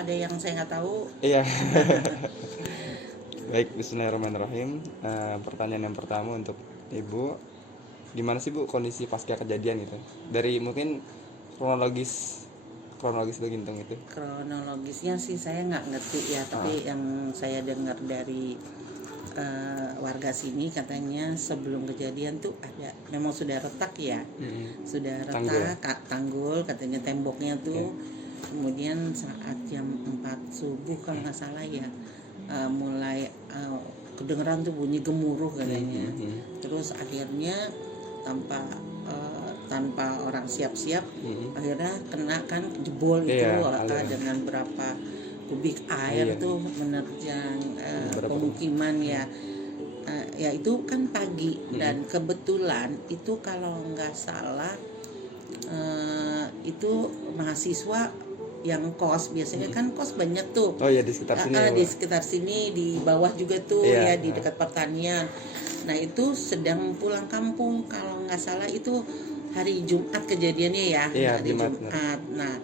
ada yang saya nggak tahu. Iya. Baik, bismillahirrahmanirrahim. Pertanyaan yang pertama untuk Ibu, gimana sih Bu kondisi pasca kejadian itu? Dari mungkin kronologis begintung itu. Kronologisnya sih saya nggak ngerti ya, tapi yang saya dengar dari warga sini katanya sebelum kejadian tuh ada, memang sudah retak ya, sudah retak tanggul katanya temboknya tuh. Kemudian saat jam 4 subuh kalau nggak salah ya, mulai kedengeran tuh bunyi gemuruh katanya. Terus akhirnya tanpa orang siap-siap, akhirnya kena kan jebol itu dengan berapa kubik air tuh menerjang pemukiman ya. Ya itu kan pagi dan kebetulan itu kalau nggak salah itu mahasiswa yang kos, biasanya kan kos banyak tuh. Oh ya, di sekitar sini. Di sekitar sini, di bawah juga tuh ya, di dekat pertanian. Nah itu sedang pulang kampung kalau nggak salah, itu hari Jumat kejadiannya ya. Hari Jumat. Nah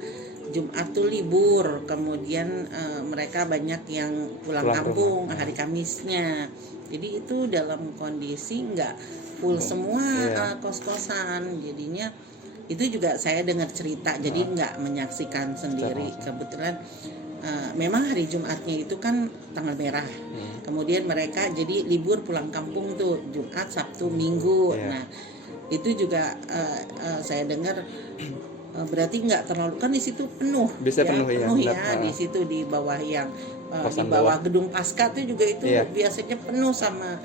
Jumat tuh libur, kemudian mereka banyak yang pulang kampung hari Kamisnya. Jadi itu dalam kondisi nggak full semua kos-kosan, jadinya itu juga saya dengar cerita, jadi nggak menyaksikan sendiri. Kebetulan memang hari Jumatnya itu kan tanggal merah, kemudian mereka jadi libur pulang kampung tuh Jumat, Sabtu, Minggu. Nah itu juga saya dengar berarti nggak terlalu, kan di situ penuh. Bisa penuh ya di situ, di bawah yang di bawah gedung Pasca tuh juga itu biasanya penuh sama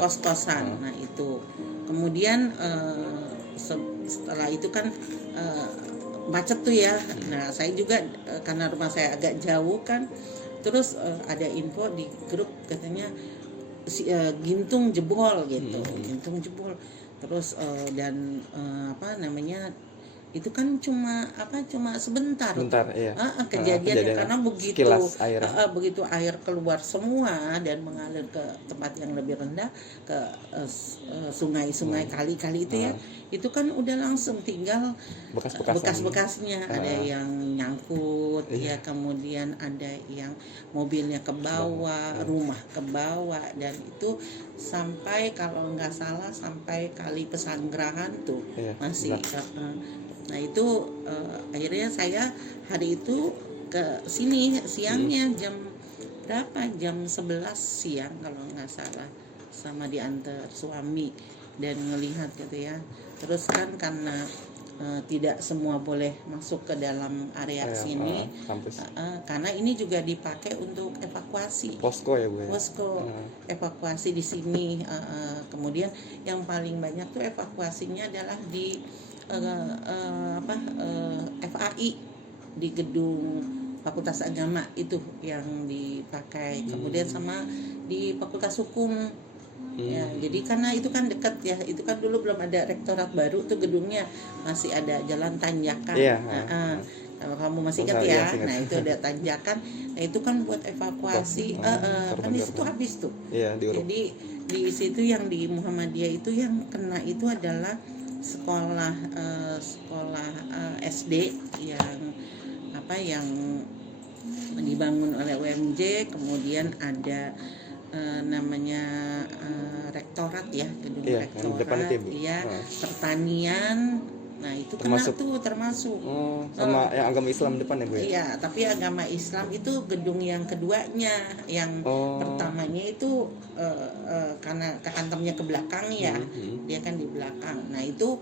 kos-kosan. Nah itu kemudian setelah itu kan macet tuh ya. Nah saya juga karena rumah saya agak jauh kan, terus ada info di grup katanya gintung jebol gitu, gintung jebol. Terus dan itu kan cuma sebentar iya. Kejadiannya karena begitu air keluar semua dan mengalir ke tempat yang lebih rendah, ke sungai-sungai, kali-kali itu ya, itu kan udah langsung tinggal bekas-bekasnya. Ada yang nyangkut ya, kemudian ada yang mobilnya ke bawah, rumah ke bawah, dan itu sampai kalau nggak salah sampai Kali Pesanggerahan tuh masih. Nah itu akhirnya saya hari itu ke sini siangnya jam berapa, jam 11 siang kalau nggak salah, sama diantar suami dan ngelihat gitu ya. Terus kan karena tidak semua boleh masuk ke dalam area sini, karena ini juga dipakai untuk evakuasi, posko ya Bu. Posko evakuasi di sini. Kemudian yang paling banyak tuh evakuasinya adalah di FAI, di gedung Fakultas Agama itu yang dipakai. Kemudian sama di Fakultas Hukum. Ya, jadi karena itu kan dekat ya, itu kan dulu belum ada rektorat baru tuh, gedungnya masih ada jalan tanjakan. Kalau kamu masih ingat ya, nah itu ada tanjakan. Nah itu kan buat evakuasi, kan di situ habis tuh. Jadi di situ yang di Muhammadiyah itu yang kena itu adalah sekolah SD yang dibangun oleh UMJ, kemudian ada namanya rektorat ya, gedung rektorat ya, pertanian. Nah itu termasuk sama yang agama Islam depan ya Bu ya? Iya, tapi agama Islam itu gedung yang keduanya, yang pertamanya itu karena kehantamnya ke belakang ya, dia kan di belakang. Nah itu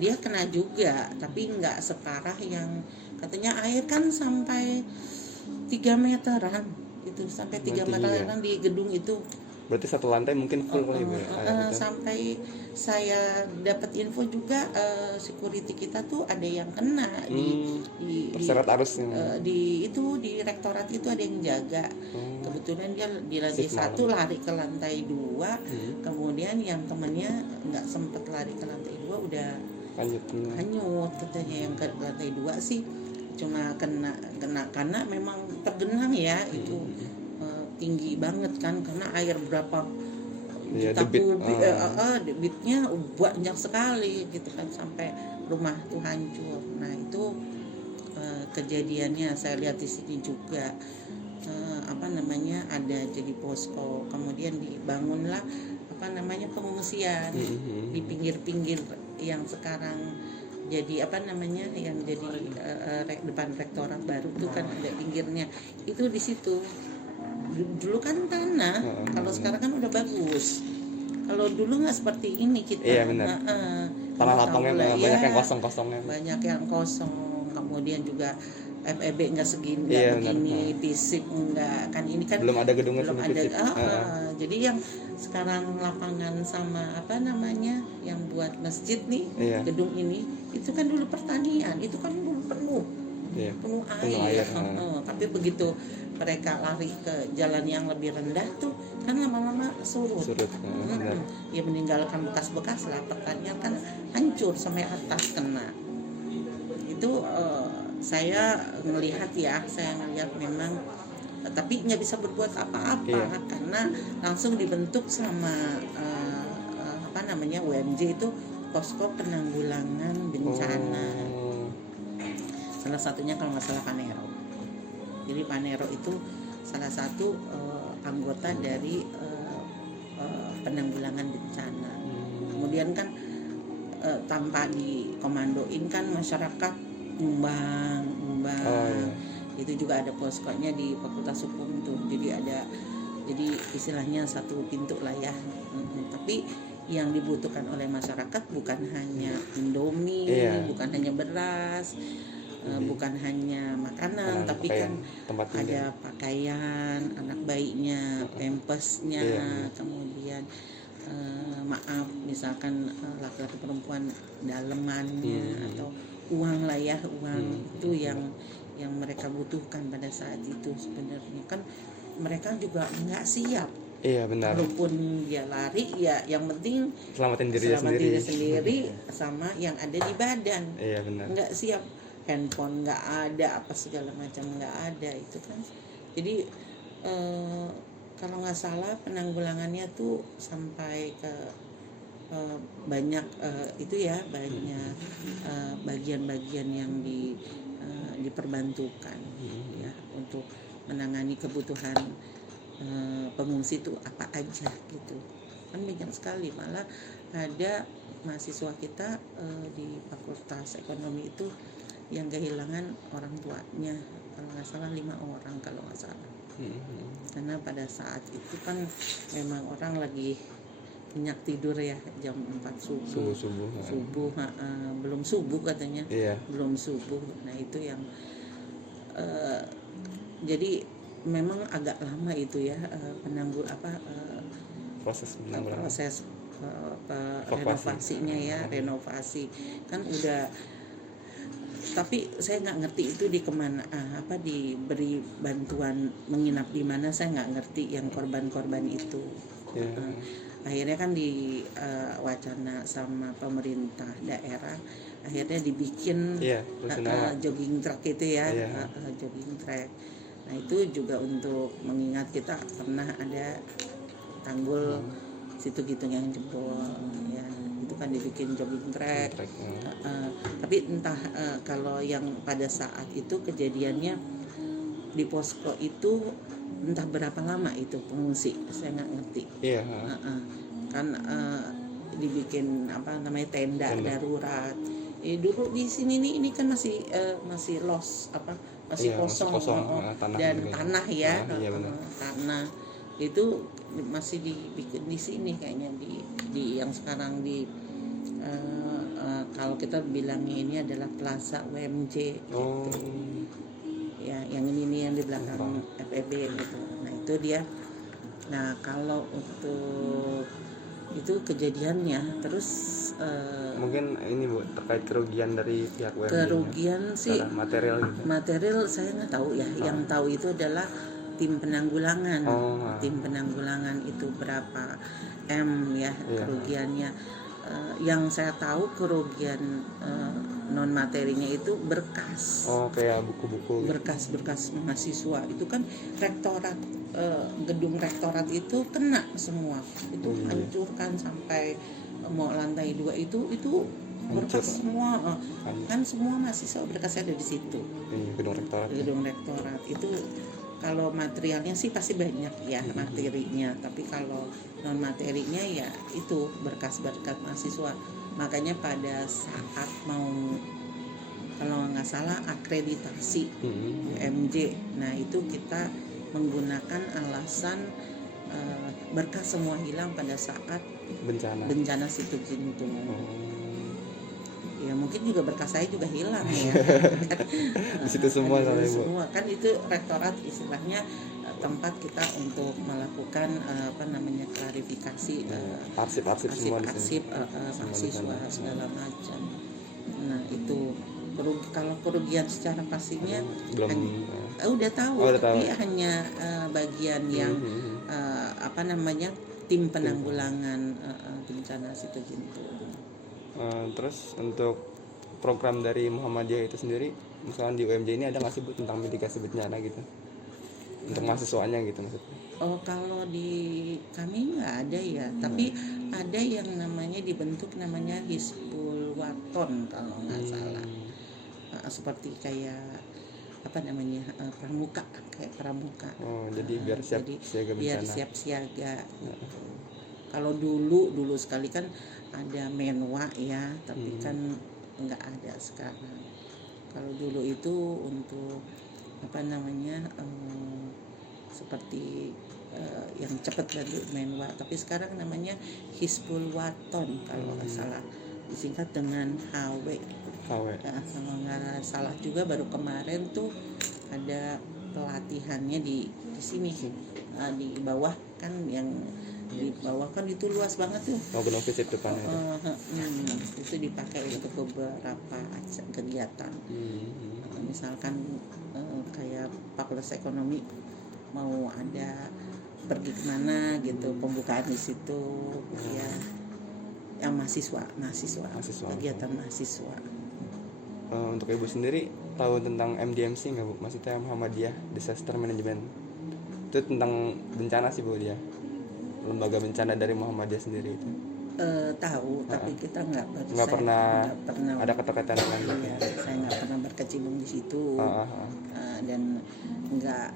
dia kena juga, tapi nggak separah yang katanya air kan sampai 3 meteran itu, sampai 3 meteran di gedung itu. Berarti satu lantai mungkin full kali Bu. Sampai saya dapat info juga security kita tuh ada yang kena di terseret arusnya. Di rektorat itu ada yang jaga. Kebetulan dia di lantai 1 lari ke lantai 2, kemudian yang temennya nggak sempet lari ke lantai 2, udah hanyut katanya. Yang ke lantai 2 sih cuma kena karena memang tergenang ya, itu tinggi banget kan, karena air berapa debitnya banyak sekali gitu kan, sampai rumah tuh hancur. Nah itu kejadiannya saya lihat di sini juga ada jadi posko, kemudian dibangunlah pengungsian di pinggir-pinggir yang sekarang jadi yang jadi depan rektorat baru itu kan ada pinggirnya itu di situ. Dulu kan tanah, kalau sekarang kan udah bagus. Kalau dulu nggak seperti ini kita. Iya benar. Tanah lapangnya banyak yang kosong-kosongnya. Banyak yang kosong. Kemudian juga FEB nggak segini, begini, fisik nggak kan ini kan belum ada gedungnya, belum ada. Jadi yang sekarang lapangan sama yang buat masjid nih, gedung ini itu kan dulu pertanian, itu kan dulu penuh air. Tapi begitu mereka lari ke jalan yang lebih rendah tuh kan lama-lama surut. Ya meninggalkan bekas-bekas lah, pertanian kan hancur sampai atas kena. Itu saya ngelihat memang, tapi nggak bisa berbuat apa-apa karena langsung dibentuk sama UMJ itu posko penanggulangan bencana. Salah satunya kalau nggak salah Panero. Jadi Panero itu salah satu anggota dari penanggulangan bencana. Kemudian kan tanpa dikomandoin kan masyarakat nyumbang. Itu juga ada poskonya di Fakultas Hukum tuh. Jadi istilahnya satu pintu lah ya. Tapi yang dibutuhkan oleh masyarakat bukan hanya Indomie, bukan hanya beras, bukan hanya makanan, tapi kan ada pakaian anak bayinya, pampasnya, kemudian misalkan laki-laki perempuan dalemannya atau uang lah ya, itu yang mereka butuhkan pada saat itu. Sebenarnya kan mereka juga nggak siap. Iya benar. Walaupun dia lari, ya yang penting selamatin diri sendiri sama yang ada di badan. Iya benar. Nggak siap, handphone nggak ada, apa segala macam nggak ada itu kan. Jadi kalau nggak salah penanggulangannya tuh sampai ke banyak banyak bagian-bagian yang diperbantukan ya untuk menangani kebutuhan pengungsi itu apa aja gitu kan, banyak sekali. Malah ada mahasiswa kita di Fakultas Ekonomi itu yang kehilangan orang tuanya, kalau nggak salah 5 orang kalau nggak salah. Karena pada saat itu kan memang orang lagi nyenyak tidur ya, jam 4 subuh belum subuh katanya. Belum subuh. Nah itu yang jadi memang agak lama itu ya proses renovasinya ya, renovasi kan udah. Tapi saya nggak ngerti itu di kemana, diberi bantuan menginap di mana, saya nggak ngerti yang korban-korban itu. Akhirnya kan di wacana sama pemerintah daerah, akhirnya dibikin jogging track itu ya, jogging track. Nah itu juga untuk mengingat kita pernah ada tanggul situ gitu yang jebol ya, itu kan dibikin jogging track. Tapi entah kalau yang pada saat itu kejadiannya di posko itu entah berapa lama itu pengungsi, saya nggak ngerti. Kan dibikin tenda darurat. Dulu di sini nih ini kan masih kosong, tanah ya, tanah itu masih dibikin di sini kayaknya di yang sekarang kalau kita bilangnya ini adalah Plaza UMJ gitu. Ya yang ini yang di belakang FEB gitu. Nah itu dia. Nah kalau untuk itu kejadiannya terus mungkin ini Bu terkait kerugian dari pihak UMJ. Kerugian sih material gitu. Material saya nggak tahu ya. Yang tahu itu adalah tim penanggulangan. Tim penanggulangan itu berapa M ya kerugiannya. Yang saya tahu kerugian non materinya itu berkas. Kayak buku-buku. Berkas-berkas mahasiswa itu kan rektorat, gedung rektorat itu kena semua. Itu hancurkan sampai mau lantai 2 itu berkas semua. Kan semua mahasiswa berkasnya ada di situ. Gedung rektorat. Gedung rektorat itu kalau materialnya sih pasti banyak ya materinya, tapi kalau non materinya ya itu berkas-berkas mahasiswa. Makanya pada saat mau, kalau nggak salah, akreditasi UMJ, nah itu kita menggunakan alasan berkas semua hilang pada saat bencana situ Gintung. Ya mungkin juga berkas saya juga hilang ya. Di situ semua semua kan itu rektorat istilahnya tempat kita untuk melakukan klarifikasi arsip semua mahasiswa segala macam. Nah itu kalau kerugian secara pastinya belum udah tahu, tapi hanya bagian yang tim penanggulangan bencana situ Gintung. Terus untuk program dari Muhammadiyah itu sendiri, misalnya di UMJ ini ada nggak sih Bu tentang mitigasi bencana gitu untuk mahasiswanya gitu maksudnya? Oh, kalau di kami nggak ada ya, tapi ada yang namanya dibentuk namanya Hizbul Waton kalau nggak salah, seperti kayak pramuka, kayak pramuka. Jadi biar siap siaga. Kalau dulu sekali kan ada menwa ya, tapi kan nggak ada sekarang. Kalau dulu itu untuk seperti yang cepat dari menwa, tapi sekarang namanya Hizbul Waton kalau nggak salah, disingkat dengan HW. Kalau nggak salah juga baru kemarin tuh ada pelatihannya di sini di bawah kan, yang di bawah kan itu luas banget tuh. Gunung Fisip depannya. Itu dipakai untuk beberapa kegiatan. Misalkan kayak Fakultas Ekonomi mau ada pergi kemana gitu, pembukaan di situ ya, yang mahasiswa kegiatan mahasiswa. Untuk Ibu sendiri tahu tentang MDMC nggak Bu? Maksudnya Muhammadiyah Disaster Management, itu tentang bencana sih Bu, dia lembaga bencana dari Muhammadiyah sendiri itu. Tahu, tapi kita nggak pernah ada keterkaitan dengan itu. Saya nggak pernah berkecimpung di situ. Dan nggak,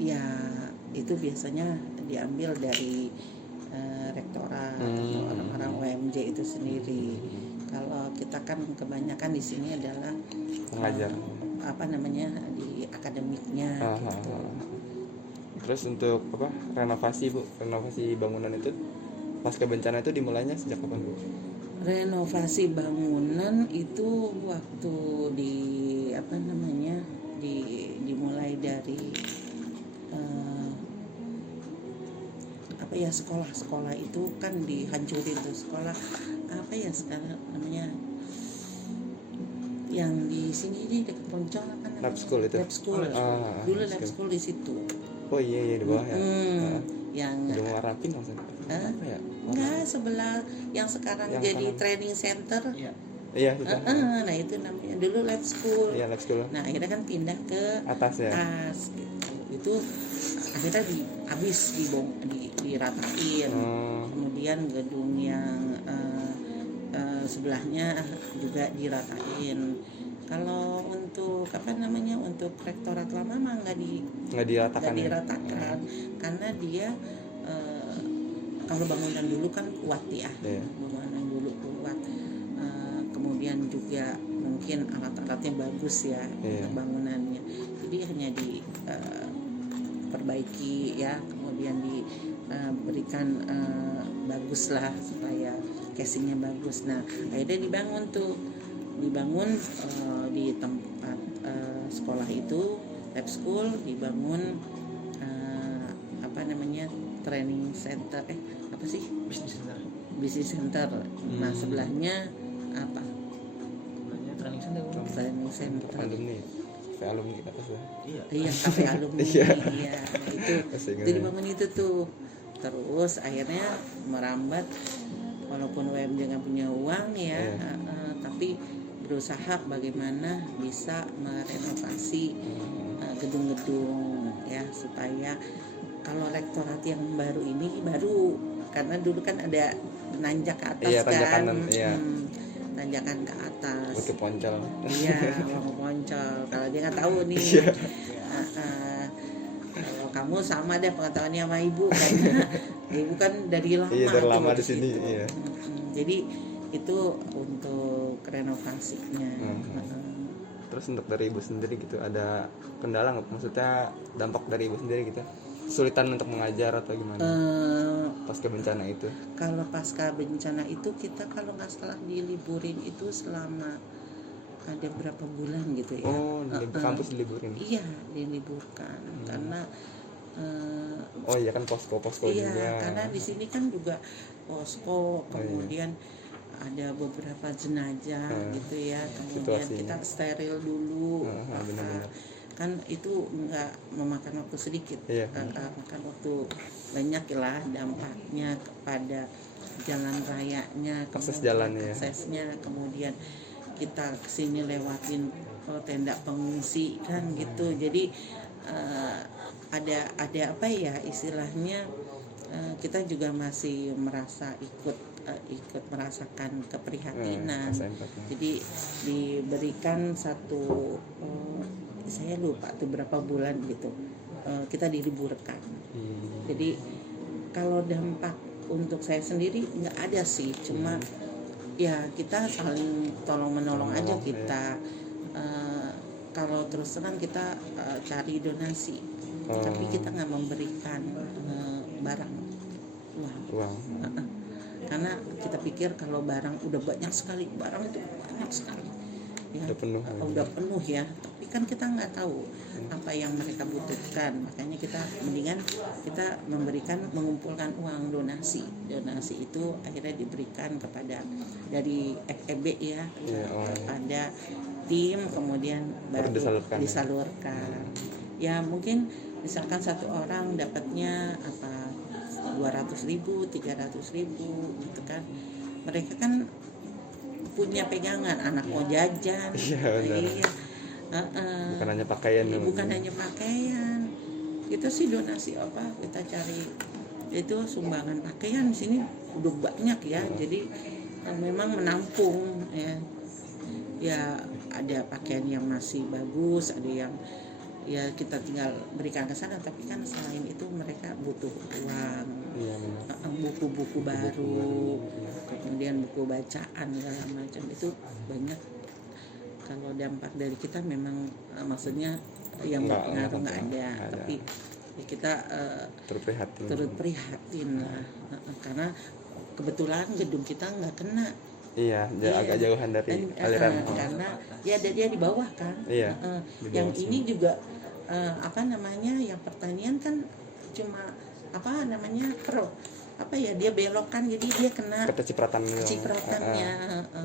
ya itu biasanya diambil dari rektorat atau orang-orang UMJ itu sendiri. Kalau kita kan kebanyakan di sini adalah pengajar, di akademiknya gitu. Terus untuk renovasi bangunan itu pasca bencana itu dimulainya sejak kapan Bu? Renovasi bangunan itu waktu dimulai dari sekolah itu kan dihancurin tuh sekolah sekarang namanya yang di sini di dekat Poncol kan Lab School itu. Dulu Lab School di situ. Oh iya di bawah ya. Yang Gedung Warapin maksudnya. Enggak, sebelah yang sekarang yang jadi training center. Iya itu. Nah itu namanya dulu Lab School. Iya Lab School. Nah akhirnya kan pindah ke atas ya. Gitu. Itu akhirnya diratain. Kemudian gedung yang sebelahnya juga diratain. Kalau untuk untuk rektorat lama mah nggak diratakan. Karena dia kalau bangunan dulu kan kuat ya. Bangunan dulu kuat. Kemudian juga mungkin alat-alatnya bagus ya, bangunannya. Jadi hanya diperbaiki ya, kemudian diberikan bagus lah supaya casingnya bagus. Nah akhirnya dibangun di tempat sekolah itu Lab School, dibangun training center business center. Nah sebelahnya training center alumni kita tuh. Iya, kafe alumni. Iya, itu dibangun itu tuh. Terus akhirnya merambat, walaupun UMJ nggak punya uang ya, tapi berusaha bagaimana bisa merenovasi gedung-gedung ya, supaya kalau rektorat yang baru ini karena dulu kan ada nanjak ke atas tanjakan ke atas. Butuh poncol. Iya, mau poncol. Kalau dia nggak tahu nih. Iya. Kalau kamu sama deh pengetahuannya sama ibu, karena ibu kan dari lama. Iya, dari lama tuh di sini. situ. Iya. Jadi itu untuk renovasinya. Terus untuk dari ibu sendiri gitu, ada kendala nggak? Maksudnya dampak dari ibu sendiri gitu? Kesulitan untuk mengajar atau gimana? Pasca bencana itu? Kalau pasca bencana itu kita kalau nggak salah diliburin itu selama ada berapa bulan gitu ya. Oh, kampus diliburin? Iya, diliburkan karena oh iya kan posko iya, juga. karena di sini kan juga posko, kemudian ada beberapa jenazah gitu ya, kemudian kita steril dulu. Benar-benar. Kan itu nggak memakan waktu sedikit, makan waktu banyak lah dampaknya kepada jalan rayanya, akses jalan ya. aksesnya, kemudian kita kesini lewatin tenda pengungsi kan gitu. Jadi ada apa ya istilahnya, kita juga masih merasa ikut merasakan keprihatinan. Jadi diberikan satu saya lupa tuh berapa bulan gitu, kita diliburkan. Jadi kalau dampak untuk saya sendiri nggak ada sih, cuma ya kita saling tolong menolong aja kita. Kalau terus terang kita cari donasi, tapi kita nggak memberikan barang uang. Karena kita pikir kalau barang udah banyak sekali, barang itu banyak sekali ya, udah penuh ya, tapi kan kita nggak tahu apa yang mereka butuhkan. Makanya kita mendingan kita mengumpulkan uang donasi itu akhirnya diberikan kepada dari FEB ya, kepada tim, kemudian baru disalurkan. Ya mungkin misalkan satu orang dapatnya 200.000, 300.000 gitu kan. Mereka kan punya pegangan, anak mau jajan. Iya. Bukan hanya pakaian. Bukan hanya pakaian. Itu sih donasi apa? Kita cari itu sumbangan pakaian di sini udah banyak ya. Jadi memang menampung ya. Ya ada pakaian yang masih bagus, ada yang ya kita tinggal berikan ke sana, tapi kan selain itu mereka butuh uang, buku-buku baru, kemudian buku bacaan segala macam itu banyak. Kalau dampak dari kita memang maksudnya yang berpengaruh nggak ada, tapi ya kita turut prihatin lah, karena kebetulan gedung kita nggak kena. Iya, agak jauhan dari aliran. Karena ya dia di bawah kan. Iya. Yang ini juga yang pertanian kan cuma dia belokkan, jadi dia kena cipratannya,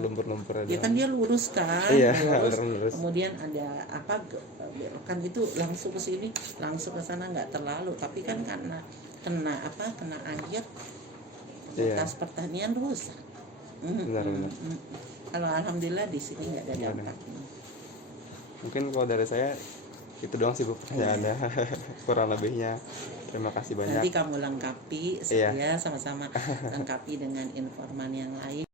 lumpur-lumpur aja. Ya kan dia lurus kan. Iya, lurus. Kemudian ada belokan gitu langsung ke sini, langsung ke sana nggak terlalu, tapi kan karena kena air, bekas pertanian rusak. Benar. Kalau alhamdulillah di sini nggak ada dampak. Mungkin kalau dari saya itu doang sih Bu pertanyaannya. Kurang lebihnya terima kasih banyak. Nanti kamu lengkapi, saya sama-sama lengkapi dengan informan yang lain.